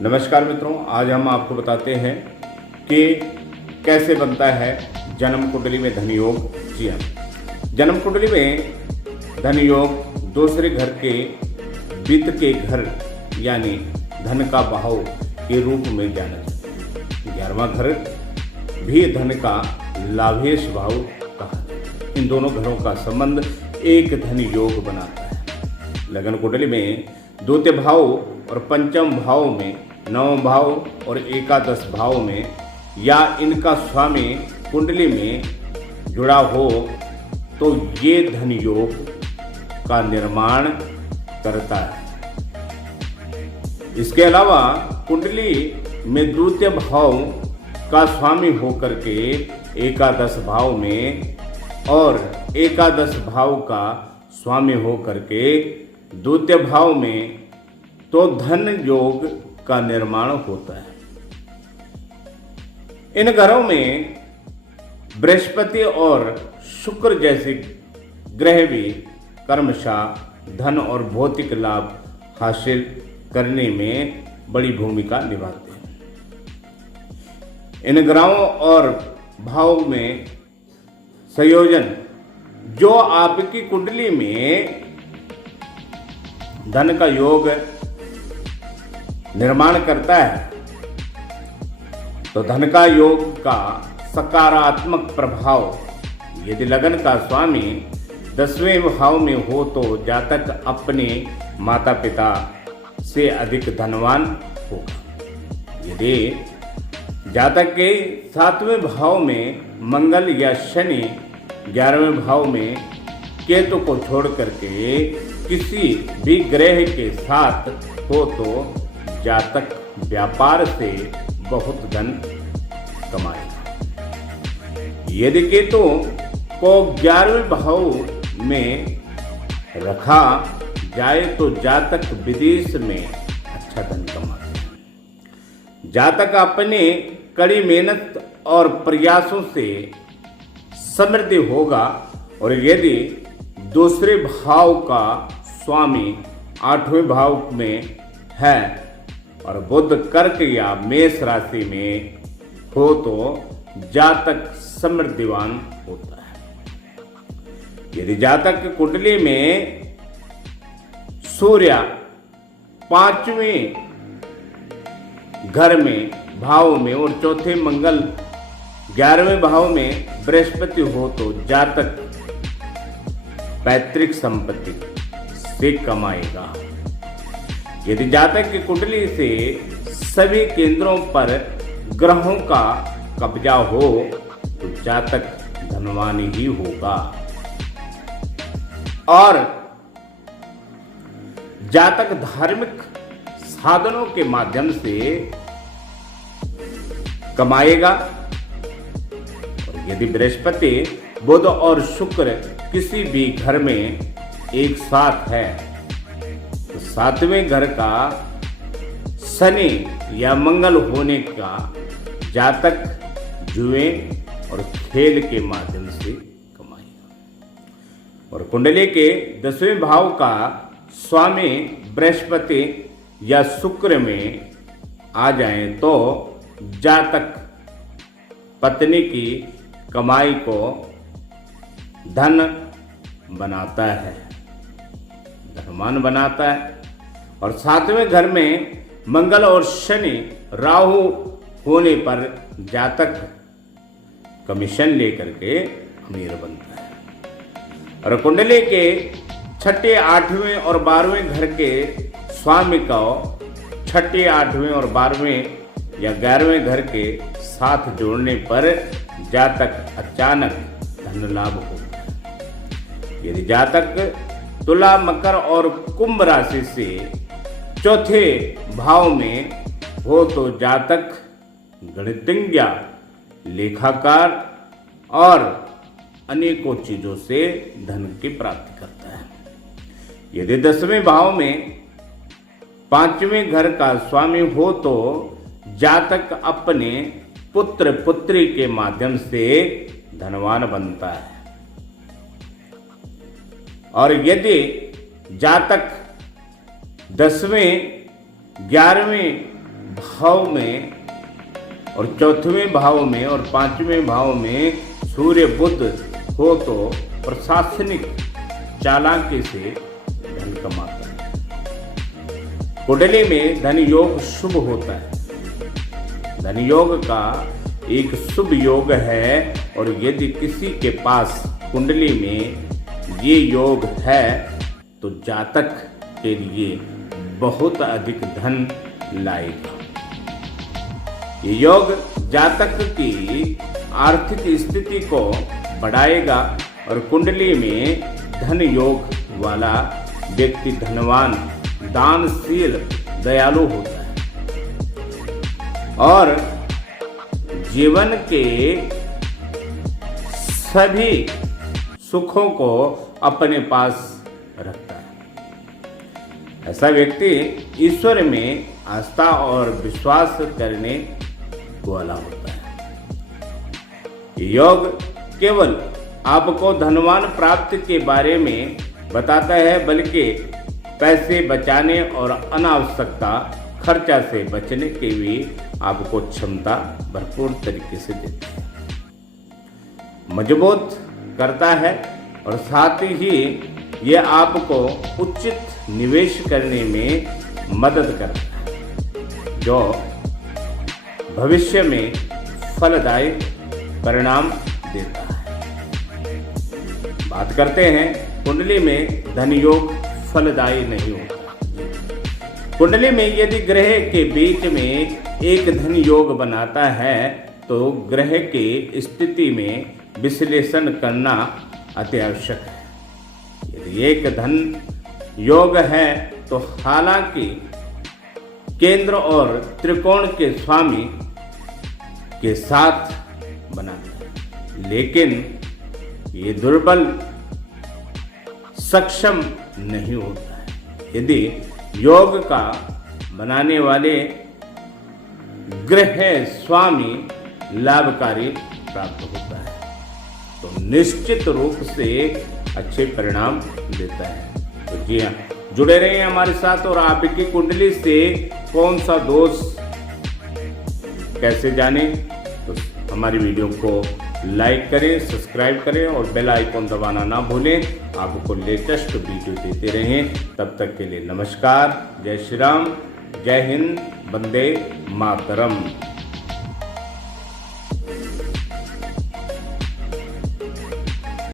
नमस्कार मित्रों, आज हम आपको बताते हैं कि कैसे बनता है जन्म कुंडली में धन योग। जी हाँ, जन्म कुंडली में धन योग दूसरे घर के वित्त के घर यानी धन का भाव के रूप में जाना जाता है। 11वां घर भी धन का लाभेश भाव कहा जाता है। इन दोनों घरों का संबंध एक धन योग बनाता है। लगन कुंडली में द्वितीय भाव और पंचम भाव में, नवम भाव और एकादश भाव में या इनका स्वामी कुंडली में जुड़ा हो तो ये धन योग का निर्माण करता है। इसके अलावा कुंडली में द्वितीय भाव का स्वामी होकर के एकादश भाव में और एकादश भाव का स्वामी होकर के द्वितीय भाव में तो धन योग का निर्माण होता है। इन घरों में बृहस्पति और शुक्र जैसे ग्रह भी कर्मशः धन और भौतिक लाभ हासिल करने में बड़ी भूमिका निभाते हैं। इन ग्रहों और भाव में संयोजन जो आपकी कुंडली में धन का योग निर्माण करता है तो धन का योग का सकारात्मक प्रभाव यदि लगन का स्वामी 10वें भाव में हो तो जातक अपने माता पिता से अधिक धनवान होगा। यदि जातक के 7वें भाव में मंगल या शनि 11वें भाव में केतु को छोड़ करके किसी भी ग्रह के साथ हो तो जातक व्यापार से बहुत धन कमाएगा। यदि केतु को 11वें भाव में रखा जाए तो जातक विदेश में अच्छा धन कमाता है। जातक अपने कड़ी मेहनत और प्रयासों से समृद्धि होगा। और यदि दूसरे भाव का स्वामी 8वें भाव में है और बुध कर्क या मेष राशि में हो तो जातक समृद्धिवान होता है। यदि जातक कुंडली में सूर्य 5वें घर में भाव में और चौथे मंगल 11वें भाव में बृहस्पति हो तो जातक पैतृक संपत्ति से कमाएगा। यदि जातक की कुंडली से सभी केंद्रों पर ग्रहों का कब्जा हो तो जातक धनवान ही होगा। और जातक धार्मिक साधनों के माध्यम से कमाएगा। और यदि बृहस्पति बुध और शुक्र किसी भी घर में एक साथ है तो 7वें घर का शनि या मंगल होने का जातक जुए और खेल के माध्यम से कमाएगा। और कुंडली के 10वें भाव का स्वामी बृहस्पति या शुक्र में आ जाए तो जातक पत्नी की कमाई को धन बनाता है, धनवान बनाता है। और 7वें घर में मंगल और शनि राहु होने पर जातक कमीशन लेकर के अमीर बनता है। और कुंडली के 6ठे, 8वें और 12वें घर के स्वामी को 6ठे, 8वें और 12वें या 11वें घर के साथ जोड़ने पर जातक अचानक धन लाभ होता है। यदि जातक तुला, मकर और कुंभ राशि से चौथे भाव में हो तो जातक गणितज्ञ, लेखाकार और अनेकों चीजों से धन की प्राप्ति करता है। यदि 10वें भाव में 5वें घर का स्वामी हो तो जातक अपने पुत्र पुत्री के माध्यम से धनवान बनता है। और यदि जातक 10वें, 11वें भाव में और चौथवें भाव में और पांचवें भाव में सूर्य बुध हो तो प्रशासनिक चालाकी से धन कमाता है। कुंडली में धन योग शुभ होता है। धन योग का एक शुभ योग है और यदि किसी के पास कुंडली में ये योग है तो जातक के लिए बहुत अधिक धन लाएगा। ये योग जातक की आर्थिक स्थिति को बढ़ाएगा और कुंडली में धन योग वाला व्यक्ति धनवान, दानशील, दयालु होता है और जीवन के सभी सुखों को अपने पास रखता है। ऐसा व्यक्ति ईश्वर में आस्था और विश्वास करने वाला होता है। योग केवल आपको धनवान प्राप्ति के बारे में बताता है, बल्कि पैसे बचाने और अनावश्यकता खर्चा से बचने की भी आपको क्षमता भरपूर तरीके से देता है, मजबूत करता है और साथ ही ये आपको उचित निवेश करने में मदद करता है, जो भविष्य में फलदायी परिणाम देता है। बात करते हैं कुंडली में धन योग फलदायी नहीं होता। कुंडली में यदि ग्रह के बीच में एक धन योग बनाता है तो ग्रह की स्थिति में विश्लेषण करना अति आवश्यक है। यदि एक धन योग है तो हालांकि केंद्र और त्रिकोण के स्वामी के साथ बनाता है, लेकिन ये दुर्बल सक्षम नहीं होता है। यदि योग का बनाने वाले ग्रह स्वामी लाभकारी प्राप्त होता है तो निश्चित रूप से अच्छे परिणाम देता है। तो जी हाँ, जुड़े रहिए हमारे साथ और आपकी कुंडली से कौन सा दोष कैसे जाने, तो हमारी वीडियो को लाइक करें, सब्सक्राइब करें और बेल आइकॉन दबाना ना भूलें। आपको लेटेस्ट वीडियो देते रहें। तब तक के लिए नमस्कार, जय श्री राम, जय हिंद, वंदे मातरम।